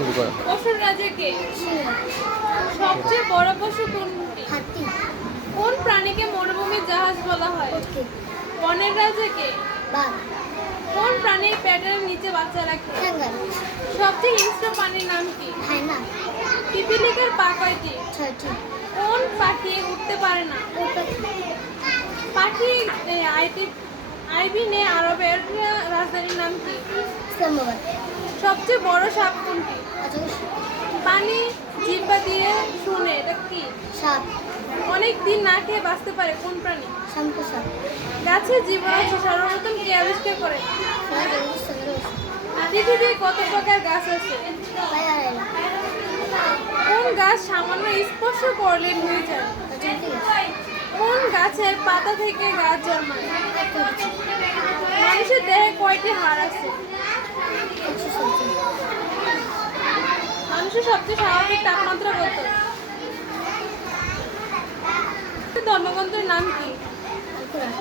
শুরু করো। পশুর রাজা কে? সবচেয়ে বড় পশু কোনটি? হাতি। কোন প্রাণীকে মরুভূমির জাহাজ বলা হয়? ওকে। বনের রাজা কে? বাঘ। কোন প্রাণী পেটের নিচে বাচ্চা রাখে? ক্যাঙ্গারু। সবচেয়ে হিংস্র প্রাণীর নাম কি? হায়না। পিপিলিকার পা কয়টি? 6টি। কোন পাখি উঠতে পারে না? উট পাখি। পাখি আইবিনে আরবের রাজধানীর নাম কি? ইসলামাবাদ। সবচেয়ে বড় সাপ কোনটি? অজগর। পানি জিহ্বা দিয়ে শুনে এটা কি? সাপ। অনেক দিন না খেয়ে বাঁচতে পারে কোন প্রাণী? শামুক সাপ। গাছের জীবন আছে সর্বপ্রথম কে আবিষ্কার করে? রাজগোবিন্দ চন্দ্র বসু। পৃথিবীর কত প্রকার গাছ আছে? প্রায় 2.5 লাখ। কোন গাছ সামান্য স্পর্শ করলে নুয়ে যায়? রজনীতি গাছ। কোন গাছের পাতা থেকে গাছ জন্মায়? কাঁঠাল গাছ। মানুষের দেহে কয়টি হাড় আছে? 140। মানুষের সবচেয়ে স্বাভাবিক তাপমাত্রা কত? ধর্মগ্রন্থের নাম কি? আল কোরআন।